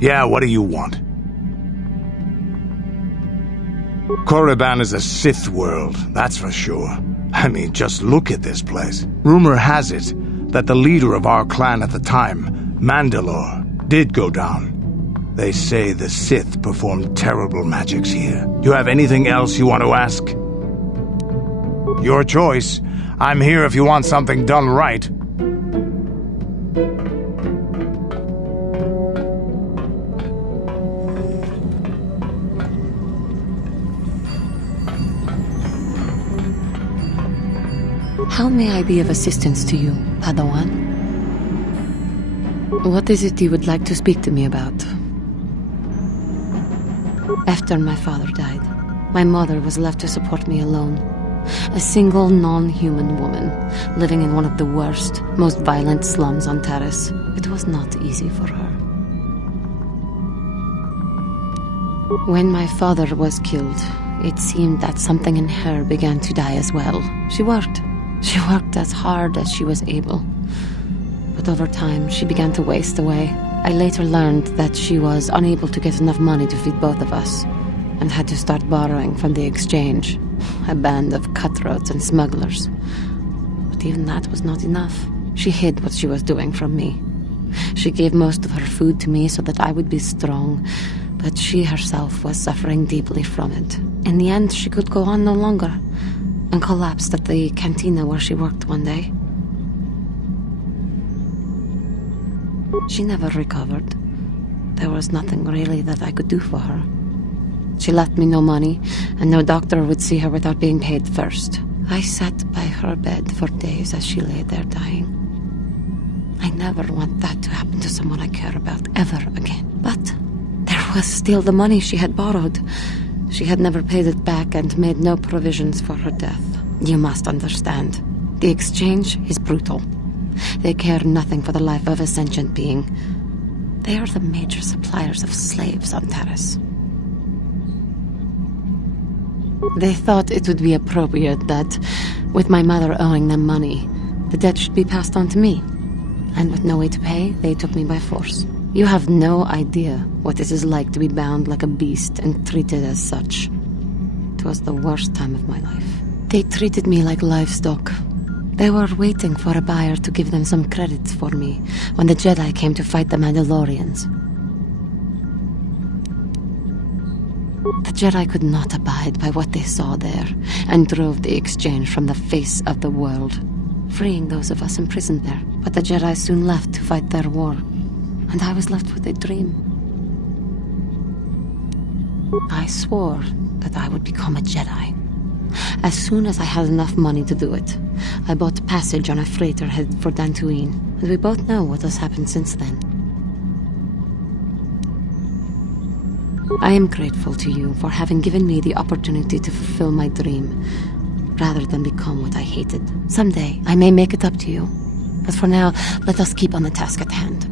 Yeah, what do you want? Korriban is a Sith world, that's for sure. I mean, just look at this place. Rumor has it that the leader of our clan at the time, Mandalore, did go down. They say the Sith performed terrible magics here. You have anything else you want to ask? Your choice. I'm here if you want something done right. How may I be of assistance to you, Padawan? What is it you would like to speak to me about? After my father died, my mother was left to support me alone. A single non-human woman, living in one of the worst, most violent slums on Taris. It was not easy for her. When my father was killed, it seemed that something in her began to die as well. She worked as hard as she was able. But over time, she began to waste away. I later learned that she was unable to get enough money to feed both of us, and had to start borrowing from the exchange, a band of cutthroats and smugglers. But even that was not enough. She hid what she was doing from me. She gave most of her food to me so that I would be strong, but she herself was suffering deeply from it. In the end, she could go on no longer, and collapsed at the cantina where she worked one day. She never recovered. There was nothing really that I could do for her. She left me no money, and no doctor would see her without being paid first. I sat by her bed for days as she lay there dying. I never want that to happen to someone I care about ever again. But there was still the money she had borrowed. She had never paid it back and made no provisions for her death. You must understand. The exchange is brutal. They care nothing for the life of a sentient being. They are the major suppliers of slaves on Taris. They thought it would be appropriate that, with my mother owing them money, the debt should be passed on to me. And with no way to pay, they took me by force. You have no idea what it is like to be bound like a beast and treated as such. It was the worst time of my life. They treated me like livestock. They were waiting for a buyer to give them some credits for me when the Jedi came to fight the Mandalorians. The Jedi could not abide by what they saw there, and drove the exchange from the face of the world, freeing those of us imprisoned there. But the Jedi soon left to fight their war, and I was left with a dream. I swore that I would become a Jedi. As soon as I had enough money to do it, I bought passage on a freighter headed for Dantooine, and we both know what has happened since then. I am grateful to you for having given me the opportunity to fulfill my dream, rather than become what I hated. Someday, I may make it up to you, but for now, let us keep on the task at hand.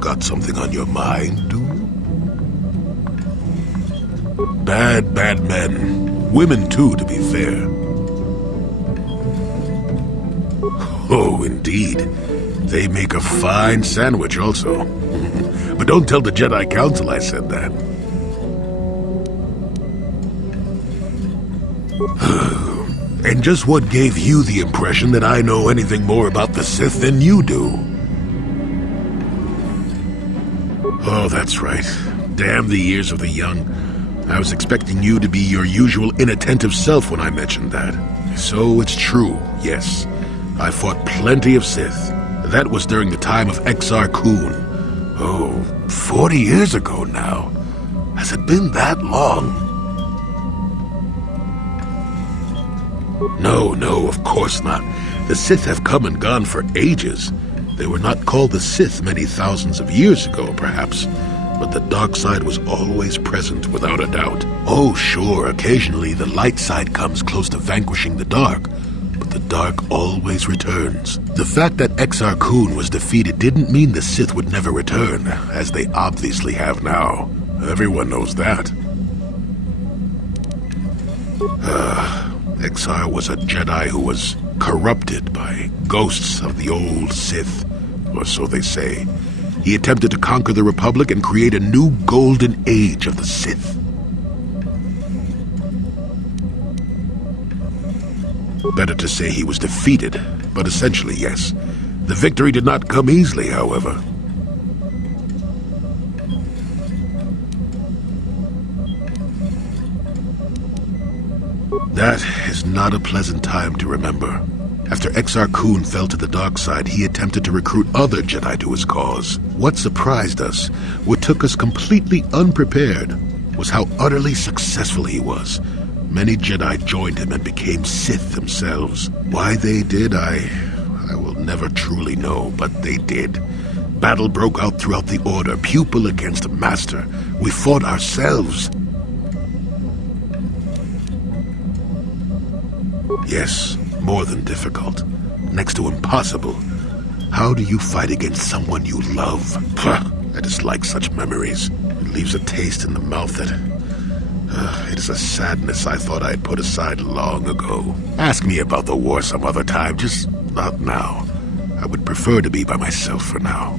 Got something on your mind, dude? Bad men. Women, too, to be fair. Oh, indeed. They make a fine sandwich, also. But don't tell the Jedi Council I said that. And just what gave you the impression that I know anything more about the Sith than you do? Oh, that's right. Damn the years of the young. I was expecting you to be your usual inattentive self when I mentioned that. So it's true, yes. I fought plenty of Sith. That was during the time of Exar Kun. Oh, 40 years ago now. Has it been that long? No, of course not. The Sith have come and gone for ages. They were not called the Sith many thousands of years ago, perhaps. But the dark side was always present, without a doubt. Oh, sure, occasionally the light side comes close to vanquishing the dark, but the dark always returns. The fact that Exar Kun was defeated didn't mean the Sith would never return, as they obviously have now. Everyone knows that. Exar was a Jedi who was corrupted by ghosts of the old Sith, or so they say. He attempted to conquer the Republic and create a new golden age of the Sith. Better to say he was defeated, but essentially, yes. The victory did not come easily, however. That is not a pleasant time to remember. After Exar Kun fell to the dark side, he attempted to recruit other Jedi to his cause. What surprised us, what took us completely unprepared, was how utterly successful he was. Many Jedi joined him and became Sith themselves. Why they did, I will never truly know, but they did. Battle broke out throughout the Order, pupil against master. We fought ourselves. Yes, more than difficult. Next to impossible. How do you fight against someone you love? I dislike such memories. It leaves a taste in the mouth that... it is a sadness I thought I'd put aside long ago. Ask me about the war some other time, just not now. I would prefer to be by myself for now.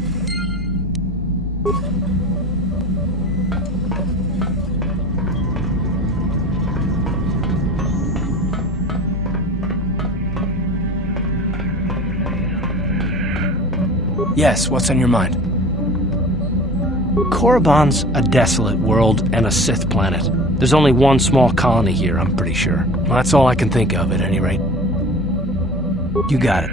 Yes, what's on your mind? Korriban's a desolate world and a Sith planet. There's only one small colony here, I'm pretty sure. Well, that's all I can think of, at any rate. You got it.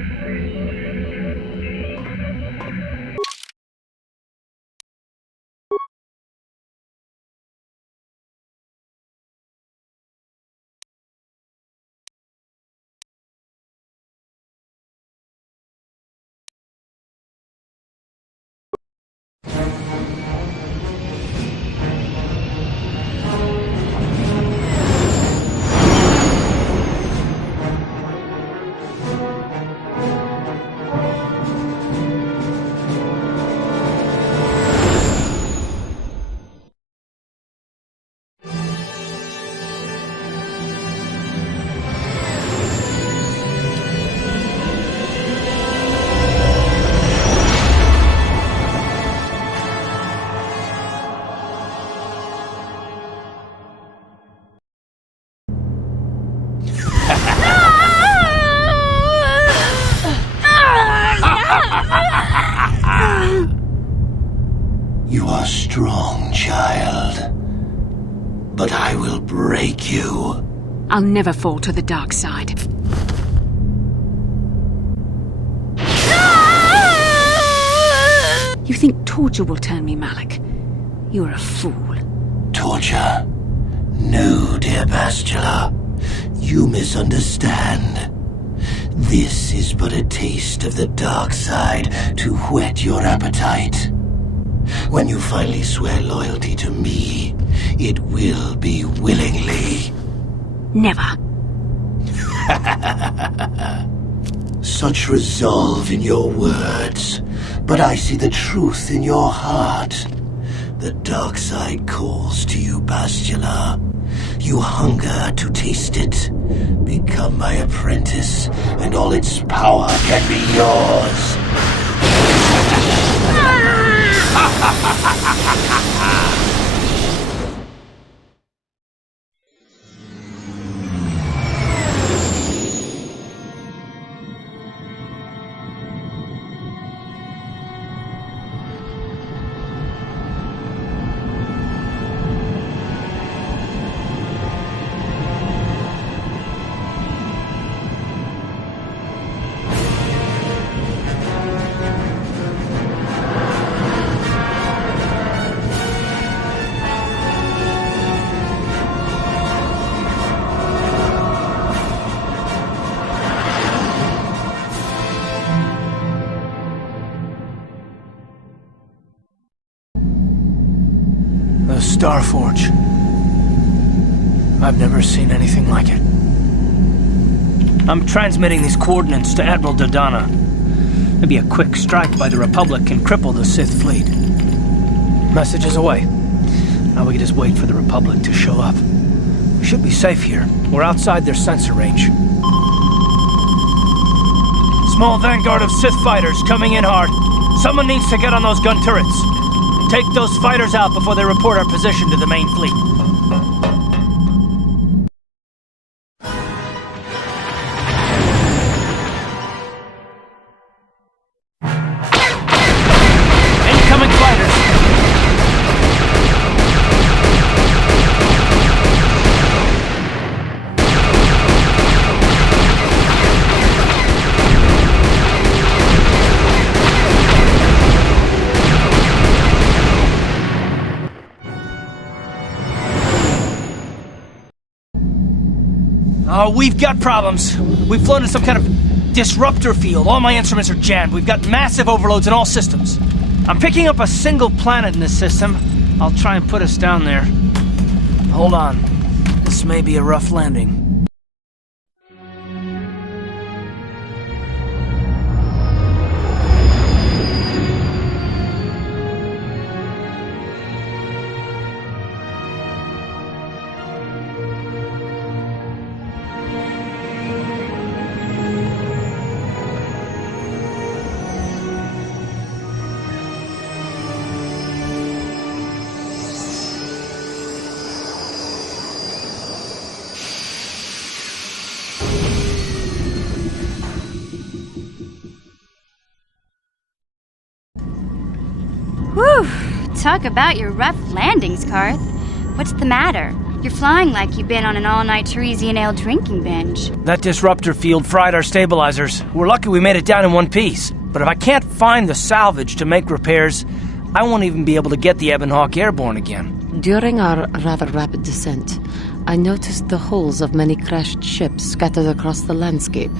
You are strong, child. But I will break you. I'll never fall to the dark side. You think torture will turn me, Malak? You're a fool. Torture? No, dear Bastila. You misunderstand. This is but a taste of the dark side to whet your appetite. When you finally swear loyalty to me, it will be willingly. Never. Such resolve in your words, but I see the truth in your heart. The dark side calls to you, Bastila. You hunger to taste it. Become my apprentice, and all its power can be yours. The Starforge. I've never seen anything like it. I'm transmitting these coordinates to Admiral Dodonna. Maybe a quick strike by the Republic can cripple the Sith fleet. Message is away. Now we can just wait for the Republic to show up. We should be safe here. We're outside their sensor range. Small vanguard of Sith fighters coming in hard. Someone needs to get on those gun turrets. Take those fighters out before they report our position to the main fleet. Incoming fighters! Oh, we've got problems. We've flown in some kind of disruptor field. All my instruments are jammed. We've got massive overloads in all systems. I'm picking up a single planet in this system. I'll try and put us down there. Hold on. This may be a rough landing. Whew! Talk about your rough landings, Karth. What's the matter? You're flying like you've been on an all-night Teresian ale drinking binge. That disruptor field fried our stabilizers. We're lucky we made it down in one piece. But if I can't find the salvage to make repairs, I won't even be able to get the Ebonhawk airborne again. During our rather rapid descent, I noticed the hulls of many crashed ships scattered across the landscape.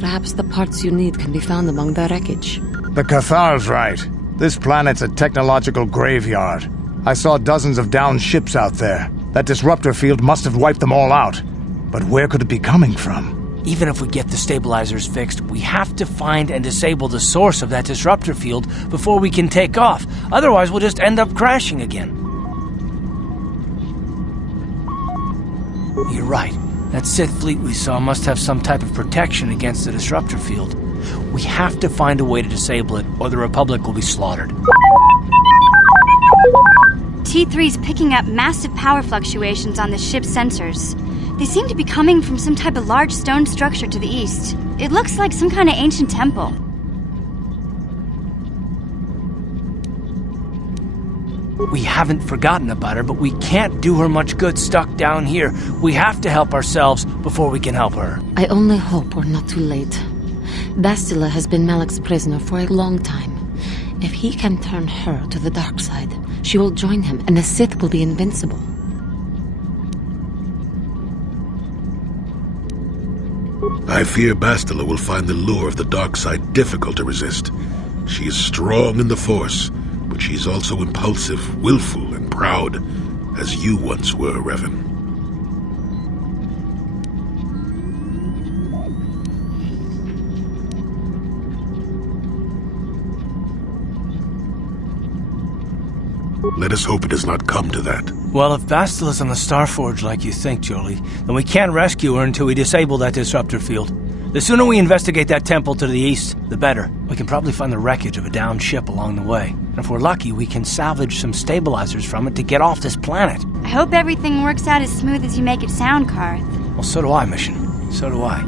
Perhaps the parts you need can be found among the wreckage. The Cathar's right. This planet's a technological graveyard. I saw dozens of downed ships out there. That disruptor field must have wiped them all out. But where could it be coming from? Even if we get the stabilizers fixed, we have to find and disable the source of that disruptor field before we can take off. Otherwise, we'll just end up crashing again. You're right. That Sith fleet we saw must have some type of protection against the disruptor field. We have to find a way to disable it, or the Republic will be slaughtered. T3's picking up massive power fluctuations on the ship's sensors. They seem to be coming from some type of large stone structure to the east. It looks like some kind of ancient temple. We haven't forgotten about her, but we can't do her much good stuck down here. We have to help ourselves before we can help her. I only hope we're not too late. Bastila has been Malak's prisoner for a long time. If he can turn her to the dark side, she will join him, and the Sith will be invincible. I fear Bastila will find the lure of the dark side difficult to resist. She is strong in the Force, but she is also impulsive, willful, and proud, as you once were, Revan. Let us hope it does not come to that. Well, if Bastila's on the Starforge like you think, Jolie, then we can't rescue her until we disable that disruptor field. The sooner we investigate that temple to the east, the better. We can probably find the wreckage of a downed ship along the way. And if we're lucky, we can salvage some stabilizers from it to get off this planet. I hope everything works out as smooth as you make it sound, Karth. Well, so do I, Mission. So do I.